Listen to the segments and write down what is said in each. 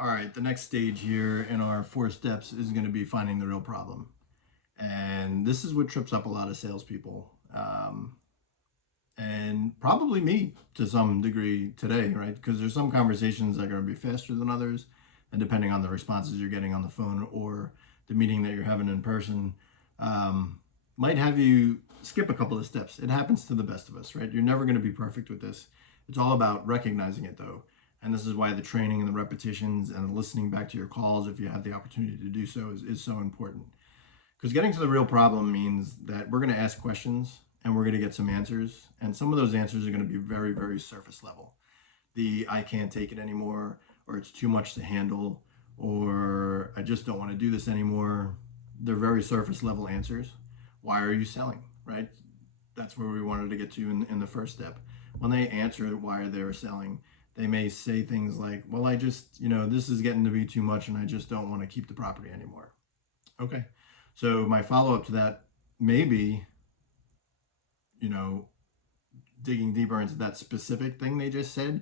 All right, the next stage here in our 4 steps is going to be finding the real problem. And this is what trips up a lot of salespeople. And probably me to some degree today, right? Because there's some conversations that are going to be faster than others. And depending on the responses you're getting on the phone or the meeting that you're having in person, might have you skip a couple of steps. It happens to the best of us, right? You're never going to be perfect with this. It's all about recognizing it, though. And this is why the training and the repetitions and listening back to your calls, if you have the opportunity to do so, is so important. Because getting to the real problem means that we're going to ask questions and we're going to get some answers. And some of those answers are going to be very, very surface level. The I can't take it anymore, or it's too much to handle, or I just don't want to do this anymore. They're very surface level answers. Why are you selling, right? That's where we wanted to get to in the first step. When they answer why they're selling, they may say things like, well, I just, this is getting to be too much and I just don't want to keep the property anymore. Okay. So my follow-up to that may be, digging deeper into that specific thing they just said.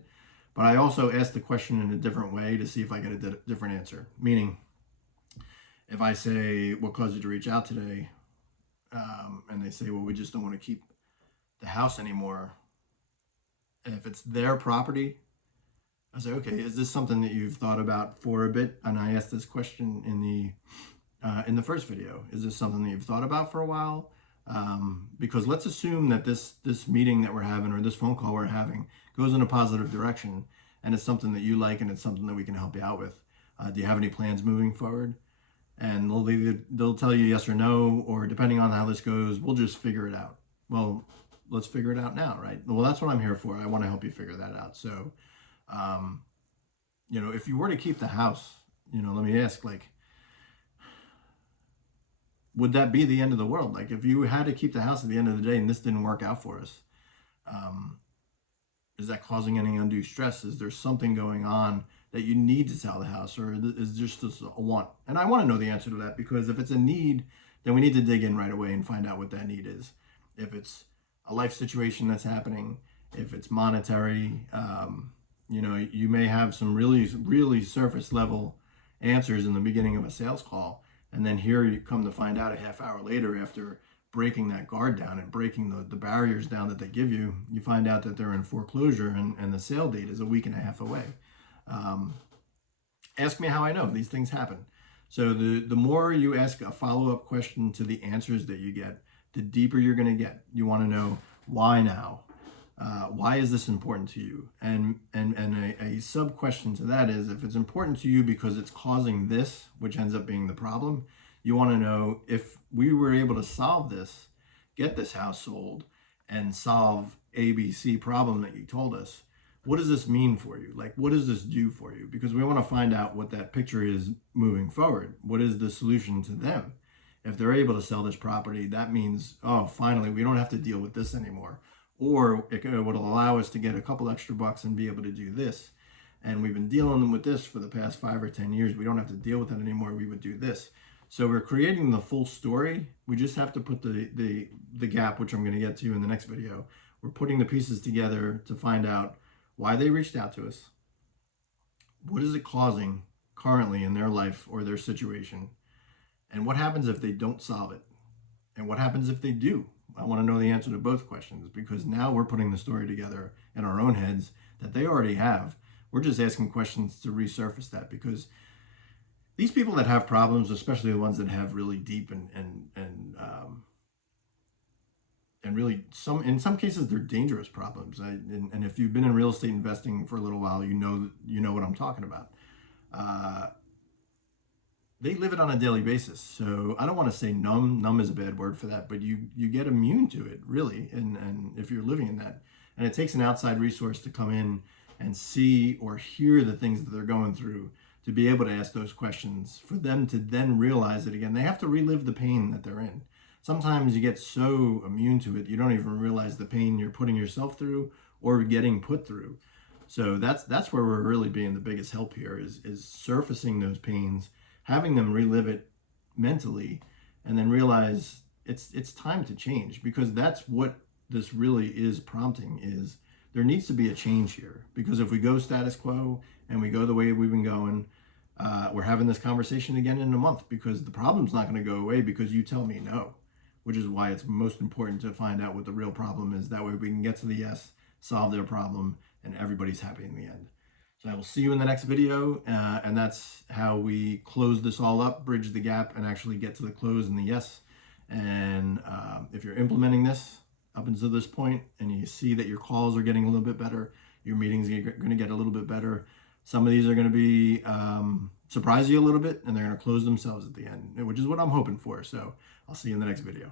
But I also ask the question in a different way to see if I get a different answer. Meaning, if I say, what caused you to reach out today? And they say, well, we just don't want to keep the house anymore. And if it's their property, I say, okay, is this something that you've thought about for a bit? And I asked this question in the first video. Is this something that you've thought about for a while? Because let's assume that this meeting that we're having or this phone call we're having goes in a positive direction, and it's something that you like and it's something that we can help you out with. Do you have any plans moving forward? And they'll tell you yes or no, or depending on how this goes, we'll just figure it out. Well, let's figure it out now, right? Well, that's what I'm here for. I want to help you figure that out. So, if you were to keep the house, let me ask, would that be the end of the world? Like, if you had to keep the house at the end of the day and this didn't work out for us, is that causing any undue stress? Is there something going on that you need to sell the house, or is just a want? And I want to know the answer to that, because if it's a need, then we need to dig in right away and find out what that need is. If it's a life situation that's happening, if it's monetary, you may have some really, really surface level answers in the beginning of a sales call. And then here you come to find out a half hour later, after breaking that guard down and breaking the barriers down that they give you, you find out that they're in foreclosure and the sale date is a week and a half away. Ask me how I know these things happen. So the more you ask a follow-up question to the answers that you get, the deeper you're going to get. You want to know why now? Why is this important to you? And a sub question to that is, if it's important to you because it's causing this, which ends up being the problem, you want to know, if we were able to solve this, get this house sold and solve ABC problem that you told us, what does this mean for you? Like, what does this do for you? Because we want to find out what that picture is moving forward. What is the solution to them? If they're able to sell this property, that means, oh, finally, we don't have to deal with this anymore. Or it would allow us to get a couple extra bucks and be able to do this. And we've been dealing with this for the past 5 or 10 years. We don't have to deal with it anymore. We would do this. So we're creating the full story. We just have to put the gap, which I'm going to get to in the next video. We're putting the pieces together to find out why they reached out to us. What is it causing currently in their life or their situation? And what happens if they don't solve it? And what happens if they do? I want to know the answer to both questions, because now we're putting the story together in our own heads that they already have. We're just asking questions to resurface that, because these people that have problems, especially the ones that have really deep and really in some cases they're dangerous problems. And if you've been in real estate investing for a little while, you know what I'm talking about. They live it on a daily basis. So I don't want to say numb. Numb is a bad word for that, but you get immune to it, really. And if you're living in that, and it takes an outside resource to come in and see or hear the things that they're going through, to be able to ask those questions, for them to then realize it again. They have to relive the pain that they're in. Sometimes you get so immune to it, you don't even realize the pain you're putting yourself through or getting put through. So that's where we're really being the biggest help here, is surfacing those pains, having them relive it mentally, and then realize it's time to change, because that's what this really is prompting, is there needs to be a change here. Because if we go status quo and we go the way we've been going, we're having this conversation again in a month, because the problem's not going to go away because you tell me no, which is why it's most important to find out what the real problem is. That way we can get to the yes, solve their problem, and everybody's happy in the end. So I will see you in the next video, and that's how we close this all up, bridge the gap, and actually get to the close and the yes. And if you're implementing this up until this point and you see that your calls are getting a little bit better, your meetings are going to get a little bit better, some of these are going to be surprise you a little bit, and they're going to close themselves at the end, which is what I'm hoping for. So I'll see you in the next video.